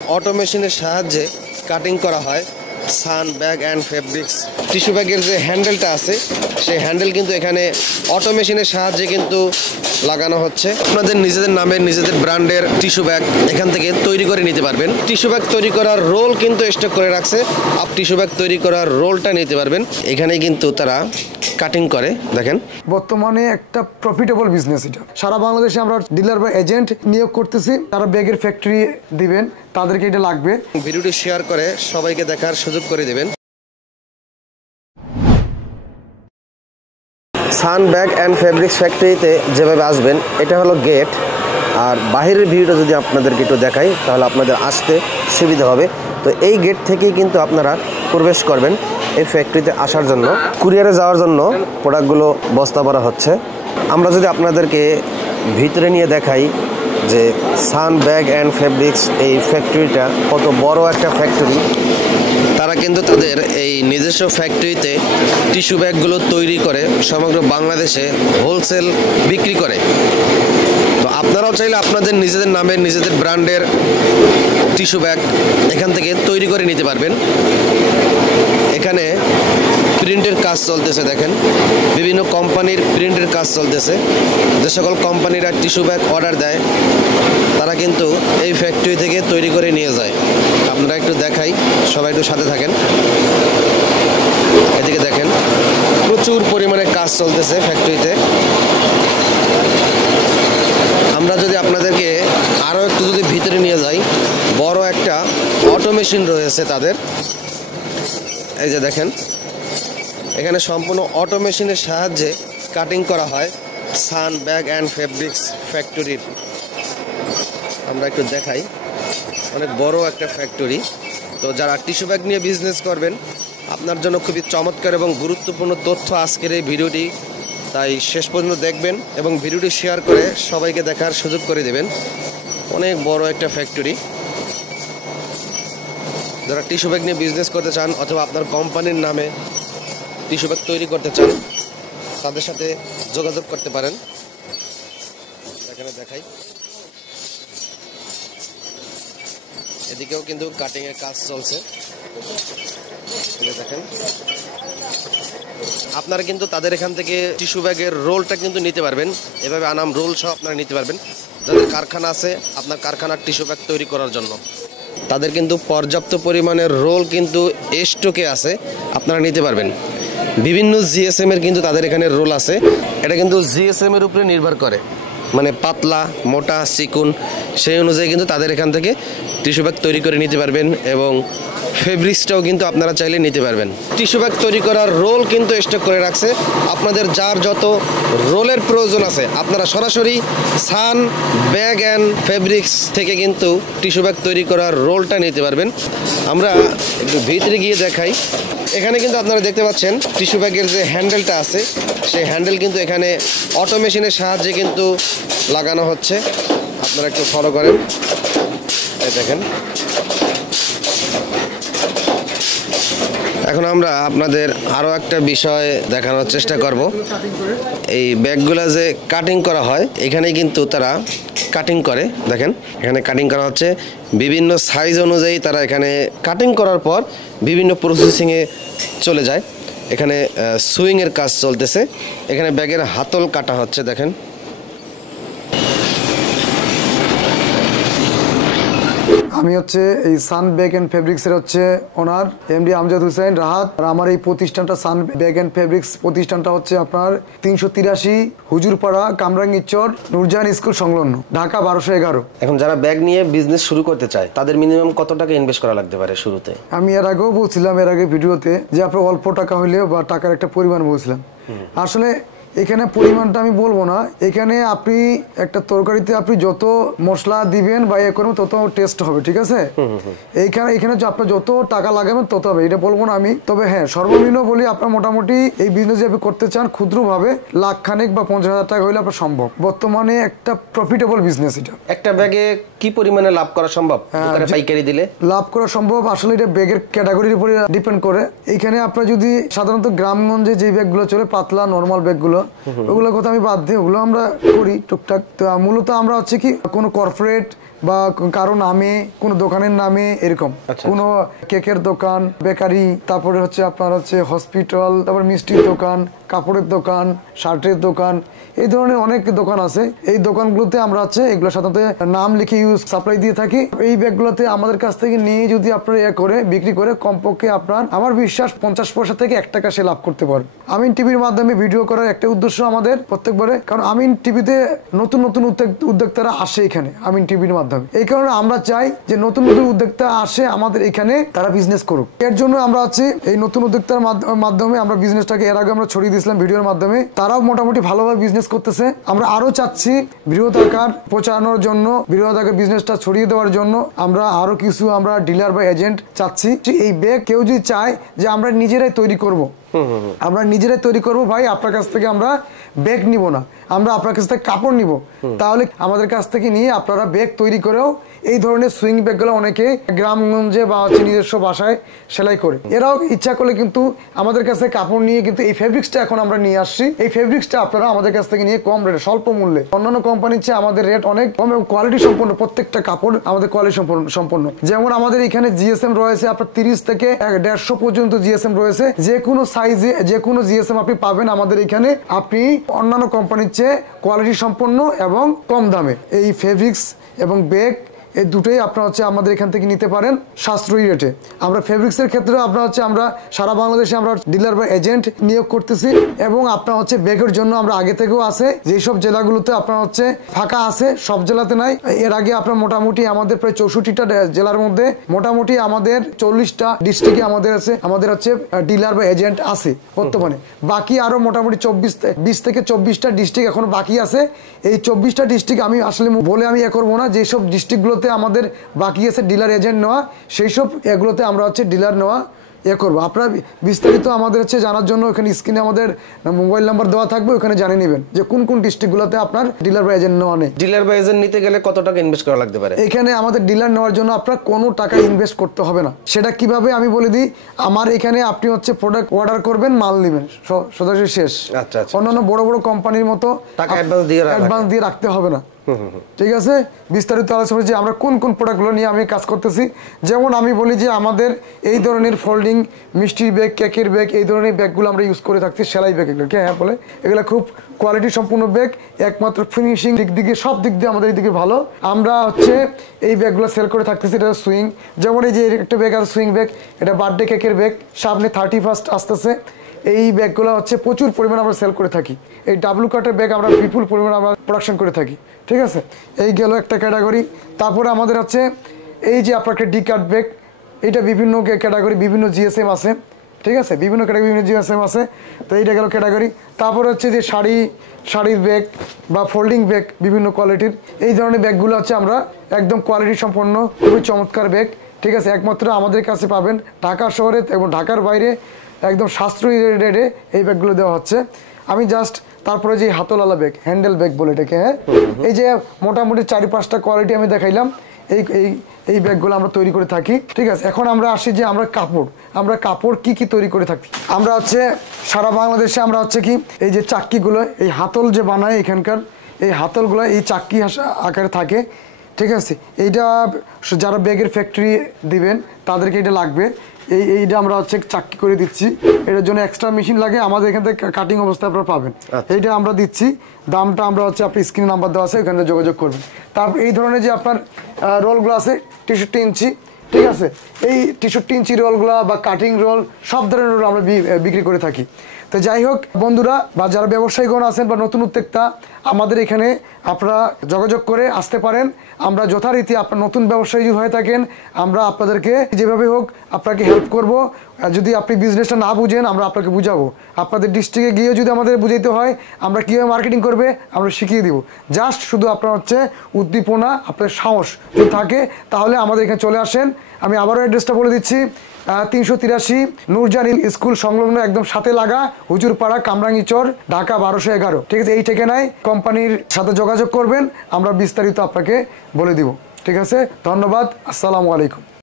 Auto মেশিনের সাহায্যে cutting করা হয় সান ব্যাগ অ্যান্ড ফেব্রিক্স টিস্যু ব্যাগের যে হ্যান্ডেলটা আছে সেই হ্যান্ডেল কিন্তু এখানে অটো মেশিনের সাহায্যে কিন্তু লাগানো হচ্ছে। আপনাদের নিজেদের নামের নিজেদের ব্র্যান্ডের টিস্যু ব্যাগ এখান থেকে তৈরি করে নিতে পারবেন। টিস্যু ব্যাগ তৈরি করার রোল কিন্তু স্টক করে রাখছে, আপ টিস্যু ব্যাগ তৈরি করার রোলটা নিতে পারবেন। এখানেই কিন্তু তারা কাটিং করে। দেখেন বর্তমানে একটা প্রফিটেবল বিজনেস এটা। সারা বাংলাদেশে আমরা ডিলার বা এজেন্ট নিয়োগ করতেছি, তারা ব্যাগের ফ্যাক্টরি দিবেন, তাদেরকে এটা লাগবে। ভিডিওটি শেয়ার করে সবাইকে দেখার সুযোগ করে দেবেন। সান ব্যাগ অ্যান্ড ফেব্রিক্স ফ্যাক্টরিতে যেভাবে আসবেন এটা হলো গেট, আর বাহিরের ভিউটা যদি আপনাদেরকে একটু দেখাই তাহলে আপনাদের আসতে সুবিধা হবে। তো এই গেট থেকেই কিন্তু আপনারা প্রবেশ করবেন এই ফ্যাক্টরিতে আসার জন্য। কুরিয়ারে যাওয়ার জন্য প্রোডাক্টগুলো বস্তা ভরা হচ্ছে। আমরা যদি আপনাদেরকে ভিতরে নিয়ে দেখাই যে সান ব্যাগ অ্যান্ড ফেব্রিক্স এই ফ্যাক্টরিটা কত বড় একটা ফ্যাক্টরি। তারা কিন্তু তাদের এই নিজস্ব ফ্যাক্টরিতে টিস্যু ব্যাগগুলো তৈরি করে সমগ্র বাংলাদেশে হোলসেল বিক্রি করে। তো আপনারাও চাইলে আপনাদের নিজেদের নামের নিজেদের ব্র্যান্ডের টিস্যু ব্যাগ এখান থেকে তৈরি করে নিতে পারবেন। এখানে প্রিন্টের কাজ চলতেছে, দেখেন বিভিন্ন কোম্পানির প্রিন্টের কাজ চলতেছে। যে সকল কোম্পানিরা টিস্যু ব্যাগ অর্ডার দেয় তারা কিন্তু এই ফ্যাক্টরি থেকে তৈরি করে নিয়ে যায়। আপনারা একটু দেখাই, সবাই একটু সাথে থাকেন। এদিকে দেখেন প্রচুর পরিমাণে কাজ চলতেছে ফ্যাক্টরিতে। আমরা যদি আপনাদেরকে আরও একটু যদি ভিতরে নিয়ে যাই, বড় একটা অটো মেশিন রয়েছে তাদের। এই যে দেখেন এখানে সম্পূর্ণ অটো মেশিনের সাহায্যে কাটিং করা হয় সান ব্যাগ অ্যান্ড ফেব্রিক্স ফ্যাক্টরির। আমরা একটু দেখাই, অনেক বড় একটা ফ্যাক্টরি। তো যারা টিস্যু ব্যাগ নিয়ে বিজনেস করবেন আপনার জন্য খুবই চমৎকার এবং গুরুত্বপূর্ণ তথ্য আজকের এই ভিডিওটি, তাই শেষ পর্যন্ত দেখবেন এবং ভিডিওটি শেয়ার করে সবাইকে দেখার সুযোগ করে দেবেন। অনেক বড় একটা ফ্যাক্টরি। যারা টিস্যু ব্যাগ নিয়ে বিজনেস করতে চান অথবা আপনার কোম্পানির নামে টিস্যু ব্যাগ তৈরি করতে চান তাদের সাথে যোগাযোগ করতে পারেন। এখানে দেখাই, এদিকেও কিন্তু কাটিং এর কাজ চলছে। দেখেন আপনারা কিন্তু তাদের এখান থেকে টিস্যু ব্যাগের রোলটা কিন্তু নিতে পারবেন। এভাবে আনাম রোল সহ আপনারা নিতে পারবেন। যাদের কারখানা আছে আপনার কারখানার টিস্যু ব্যাগ তৈরি করার জন্য তাদের কিন্তু পর্যাপ্ত পরিমাণের রোল কিন্তু স্টকে আছে, আপনারা নিতে পারবেন। বিভিন্ন জিএসএম এর কিন্তু তাদের এখানে রোল আছে। এটা কিন্তু জিএসএম এর উপরে নির্ভর করে, মানে পাতলা মোটা চিকুন সেই অনুযায়ী কিন্তু তাদের এখান থেকে টিস্যু ব্যাগ তৈরি করে নিতে পারবেন এবং ফেব্রিক্সটাও কিন্তু আপনারা চাইলে নিতে পারবেন। টিস্যু ব্যাগ তৈরি করার রোল কিন্তু স্টক করে রাখছে। আপনাদের যার যত রোলের প্রয়োজন আছে আপনারা সরাসরি সান ব্যাগ অ্যান্ড ফেব্রিক্স থেকে কিন্তু টিস্যু ব্যাগ তৈরি করার রোলটা নিতে পারবেন। আমরা একটু ভিতরে গিয়ে দেখাই। এখানে কিন্তু আপনারা দেখতে পাচ্ছেন টিস্যু ব্যাগের যে হ্যান্ডেলটা আছে সেই হ্যান্ডেল কিন্তু এখানে অটো মেশিনের সাহায্যে কিন্তু লাগানো হচ্ছে। আপনারা একটু ফলো করেন, এই দেখেন। এখন আমরা আপনাদের আরও একটা বিষয় দেখানোর চেষ্টা করব। এই ব্যাগগুলো যে কাটিং করা হয় এখানেই কিন্তু তারা কাটিং করে। দেখেন এখানে কাটিং করা হচ্ছে বিভিন্ন সাইজ অনুযায়ী। তারা এখানে কাটিং করার পর বিভিন্ন প্রসেসিংয়ে চলে যায়। এখানে সুইংয়ের কাজ চলতেছে। এখানে ব্যাগের হাতল কাটা হচ্ছে। দেখেন আমি হচ্ছে এই সান ব্যাগ অ্যান্ড ফেব্রিক্সের হচ্ছে ওনার এমডি আমজাদ হোসেন রাহাত। আর আমার এই প্রতিষ্ঠানটা সান ব্যাগ অ্যান্ড ফেব্রিক্স প্রতিষ্ঠানটা হচ্ছে আপনার 383 হুজুরপাড়া কামরাঙ্গীরচর নূরজাহান স্কুল সংলগ্ন, ঢাকা 1211। এখন যারা ব্যাগ নিয়ে বিজনেস শুরু করতে চায় তাদের মিনিমাম কত টাকা ইনভেস্ট করা লাগতে পারে শুরুতে? আমি এর আগেও বলছিলাম, এর আগে ভিডিওতে, যে আপনার অল্প টাকা হইলেও বা টাকার একটা পরিমাণ বলছিলাম। আসলে এখানে পরিমাণটা আমি বলবো না। এখানে আপনি একটা তরকারিতে আপনি যত মশলা দিবেন বা এ করবেন তত টেস্ট হবে, ঠিক আছে? এখানে আপনার যত টাকা লাগাবেন তত হবে, এটা বলবো না আমি। তবে হ্যাঁ, সর্বনিম্ন বলি আপনার মোটামুটি এই বিজনেস আপনি করতে চান ক্ষুদ্রভাবে লাখ খানেক বা 50,000 টাকা হইলে আপনার সম্ভব। বর্তমানে একটা প্রফিটেবল বিজনেস এটা। একটা ব্যাগে কি পরিমাণে লাভ করা সম্ভব পাইকারি দিলে? লাভ করা সম্ভব আসলে এটা ব্যাগের ক্যাটাগরির উপরে ডিপেন্ড করে। এখানে আপনার যদি সাধারণত গ্রামগঞ্জে যে ব্যাগগুলো চলে পাতলা নর্মাল ব্যাগগুলো, ওগুলোর কথা আমি বাদ দিই, ওগুলো আমরা করি টুকটাক। তো মূলত আমরা হচ্ছে কি কোনো কর্পোরেট বা কারো নামে কোনো দোকানের নামে এরকম কোনো কেকের দোকান, বেকারি, তারপরে হচ্ছে আপনার হচ্ছে হসপিটাল, তারপর মিষ্টির দোকান, কাপড়ের দোকান, শার্টের দোকান, এই ধরনের অনেক দোকান আছে। এই দোকানগুলোতে আমরা হচ্ছে এগুলো সাধারণত নাম লিখে সাপ্লাই দিয়ে থাকি। এই ব্যাগগুলোতে আমাদের কাছ থেকে নিয়ে যদি আপনারা করে বিক্রি করে কমপক্ষে আপনার আমার বিশ্বাস 50 পয়সা থেকে 1 টাকা সে লাভ করতে পারে। আমিন টিভির মাধ্যমে ভিডিও করার একটা উদ্দেশ্য আমাদের প্রত্যেকবারে, কারণ আমিন টিভিতে নতুন নতুন উদ্যোক্তারা আসে এখানে আমিন টিভির মাধ্যমে। এই কারণে আমরা চাই যে নতুন নতুন উদ্যোক্তা আসে আমাদের এখানে, তারা বিজনেস করুক। এর জন্য আমরা আছি এই নতুন উদ্যোক্তার মাধ্যমে আমরা বিজনেসটাকে এর আগে আমরা ছড়িয়ে দিয়েছিলাম ভিডিওর মাধ্যমে, তারাও মোটামুটি ভালোভাবে বিজনেস করতেছে। আমরা আরো চাচ্ছি বৃহৎ আকার পৌঁছানোর জন্য, বৃহৎ আকার বিজনেসটা ছড়িয়ে দেওয়ার জন্য আমরা আরো কিছু আমরা ডিলার বা এজেন্ট চাচ্ছি। এই ব্যাগ কেউ যদি চায় যে আমরা নিজেরাই তৈরি করব, আমরা নিজেরাই তৈরি করব ভাই, আপনার কাছ থেকে আমরা ব্যাগ নিব না, আমরা আপনার কাছ থেকে কাপড় নিব, তাহলে আমাদের কাছ থেকে নিয়ে আপনারা ব্যাগ তৈরি করেও এই ধরনের সুইং ব্যাগগুলো অনেকে গ্রামগঞ্জে বা নিজস্ব বাসায় সেলাই করে। এরাও ইচ্ছা করলে কিন্তু আমাদের কাছ থেকে কাপড় নিয়ে কিন্তু এই ফেব্রিক্সটা এখন আমরা নিয়ে আসছি। এই ফেব্রিক্সটা আপনারা আমাদের কাছ থেকে নিয়ে কম রেটে, স্বল্প মূল্যে, অন্যান্য কোম্পানির চেয়ে আমাদের রেট অনেক কম এবং কোয়ালিটি সম্পন্ন। প্রত্যেকটা কাপড় আমাদের কোয়ালিটি সম্পন্ন। যেমন আমাদের এখানে জিএসএম রয়েছে আপনার 30 থেকে 150 পর্যন্ত জিএসএম রয়েছে। যে কোনো সাইজে যে কোনো জিএসএম আপনি পাবেন আমাদের এখানে, আপনি অন্যান্য কোম্পানির চেয়ে কোয়ালিটি সম্পন্ন এবং কম দামে। এই ফেব্রিক্স এবং ব্যাগ এই দুটোই আপনারা হচ্ছে আমাদের এখান থেকে নিতে পারেন সাশ্রয়ী রেটে। আমরা ফেব্রিক্সের ক্ষেত্রে আপনারা হচ্ছে আমরা সারা বাংলাদেশে আমরা ডিলার বা এজেন্ট নিয়োগ করতেছি এবং আপনার হচ্ছে ব্যাগের জন্য আমরা আগে থেকেও আছে, যেসব জেলাগুলোতে আপনার হচ্ছে ফাঁকা আছে, সব জেলাতে নাই। এর আগে আপনার মোটামুটি আমাদের প্রায় 64টা জেলার মধ্যে মোটামুটি আমাদের 40টা ডিস্ট্রিক্টে আমাদের আছে, আমাদের হচ্ছে ডিলার বা এজেন্ট আছে বর্তমানে। বাকি আরো মোটামুটি 20 থেকে 24টা ডিস্ট্রিক্ট এখন বাকি আছে। এই 24টা ডিস্ট্রিক্ট আমি আসলে বলে আমি করবো না, যেসব ডিস্ট্রিক্টগুলোতে আমাদের বাকি আছে ডিলার এজেন্ট নেওয়া, সেই সব এগুলোতে আমরা হচ্ছে ডিলার নেওয়া করবো। আপনারা বিস্তারিত আমাদের হচ্ছে জানার জন্য ওখানে স্ক্রিনে আমাদের মোবাইল নাম্বার দেওয়া থাকবে, ওখানে জানিয়ে নেবেন যে কোন কোন ডিস্ট্রিক্টগুলোতে আপনার ডিলার বা এজেন্ট নেওয়া নেই। ডিলার বা এজেন্ট নিতে গেলে কত টাকা ইনভেস্ট করা লাগতে পারে? এখানে আমাদের ডিলার নেওয়ার জন্য আপনার কোনো টাকা ইনভেস্ট করতে হবে না। সেটা কিভাবে আমি বলে দিই, আমার এখানে আপনি হচ্ছে প্রোডাক্ট অর্ডার করবেন, মাল নেবেন, সোজাসুজি শেষ। আচ্ছা, অন্যান্য বড় বড় কোম্পানির মতো টাকা অ্যাডভান্স দিয়ে রাখতে হবে না। ঠিক আছে, বিস্তারিত আলোচনা যে আমরা কোন কোন প্রোডাক্টগুলো নিয়ে আমি কাজ করতেছি। যেমন আমি বলি যে আমাদের এই ধরনের ফোল্ডিং মিষ্টির ব্যাগ, কেকের ব্যাগ, এই ধরনের ব্যাগগুলো আমরা ইউজ করে থাকছি। সেলাই ব্যাগ এগুলো হ্যাঁ বলে, এগুলো খুব কোয়ালিটি সম্পূর্ণ ব্যাগ, একমাত্র ফিনিশিং দিক সব দিক দিয়ে আমাদের এই দিকে ভালো। আমরা হচ্ছে এই ব্যাগগুলো সেল করে থাকতেছি। এটা সুইং, যেমন এই যে একটা ব্যাগ আছে সুইং ব্যাগ, এটা বার্থডে কেকের ব্যাগ, সামনে 31 আসতেছে। এই ব্যাগগুলো হচ্ছে প্রচুর পরিমাণ আমরা সেল করে থাকি। এই ডাব্লু কাটের ব্যাগ আমরা বিপুল পরিমাণ আমরা প্রোডাকশন করে থাকি। ঠিক আছে, এই গেল একটা ক্যাটাগরি। তারপরে আমাদের হচ্ছে এই যে আপনার একটা ডি কাট ব্যাগ, এইটা বিভিন্ন ক্যাটাগরি, বিভিন্ন জিএসএম আছে। ঠিক আছে, বিভিন্ন ক্যাটাগরি বিভিন্ন জিএসএম আছে। তো এইটা গেল ক্যাটাগরি। তারপরে হচ্ছে যে শাড়ির ব্যাগ বা ফোল্ডিং ব্যাগ বিভিন্ন কোয়ালিটির, এই ধরনের ব্যাগগুলো হচ্ছে আমরা একদম কোয়ালিটি সম্পন্ন খুবই চমৎকার ব্যাগ। ঠিক আছে, একমাত্র আমাদের কাছে পাবেন ঢাকা শহরে এবং ঢাকার বাইরে একদম সাশ্রয়ী রেটে এই ব্যাগগুলো দেওয়া হচ্ছে। আমি জাস্ট তারপরে যে হাতলওয়ালা ব্যাগ, হ্যান্ডেল ব্যাগ বলে এটাকে, হ্যাঁ, এই যে মোটামুটি 4-5টা কোয়ালিটি আমি দেখাইলাম, এই ব্যাগগুলো আমরা তৈরি করে থাকি। ঠিক আছে, এখন আমরা আসি যে আমরা কাপড় কি তৈরি করে থাকি। আমরা হচ্ছে সারা বাংলাদেশে আমরা হচ্ছে কি এই যে চাক্কিগুলো, এই হাতল যে বানায় এখানকার, এই হাতলগুলো এই চাক্কি আকারে থাকে। ঠিক আছে, এইটা যারা ব্যাগের ফ্যাক্টরি দিবেন তাদেরকে এটা লাগবে। এইটা আমরা হচ্ছে চাক্কি করে দিচ্ছি। এটার জন্য এক্সট্রা মেশিন লাগে, আমাদের এখান থেকে কাটিং অবস্থায় আপনারা পাবেন। এইটা আমরা দিচ্ছি, দামটা আমরা হচ্ছে আপনি স্ক্রিনে নাম্বার দেওয়া আছে, ওখানে যোগাযোগ করবেন। তারপর এই ধরনের যে আপনার রোলগুলো আছে 63 ইঞ্চি, ঠিক আছে, এই 63 ইঞ্চি রোলগুলো বা কাটিং রোল সব ধরনের রোল আমরা বিক্রি করে থাকি। তো যাই হোক বন্ধুরা, বা যারা ব্যবসায়ীগণ আছেন বা নতুন উদ্যোক্তা, আমাদের এখানে আপনারা যোগাযোগ করে আসতে পারেন। আমরা যথারীতি আপনার নতুন ব্যবসায়ী যদি হয়ে থাকেন, আমরা আপনাদেরকে যেভাবে হোক আপনাকে হেল্প করব। যদি আপনি বিজনেসটা না বুঝেন, আমরা আপনাকে বুঝাবো। আপনাদের ডিস্ট্রিক্টে গিয়ে যদি আমাদের বুঝাইতে হয় আমরা কীভাবে মার্কেটিং করবে আমরা শিখিয়ে দিব। জাস্ট শুধু আপনার হচ্ছে উদ্দীপনা, আপনার সাহস যদি থাকে তাহলে আমাদের এখানে চলে আসেন। আমি আবারও অ্যাড্রেসটা বলে দিচ্ছি, 383 নূরজাহান স্কুল সংলগ্ন একদম সাথে লাগা হুজুরপাড়া, কামরাঙ্গীচর, ঢাকা 1211। ঠিক আছে, এই ঠিকানায় কোম্পানির সাথে যোগাযোগ করবেন, আমরা বিস্তারিত আপনাকে বলে দিব। ঠিক আছে, ধন্যবাদ, আসসালামু আলাইকুম।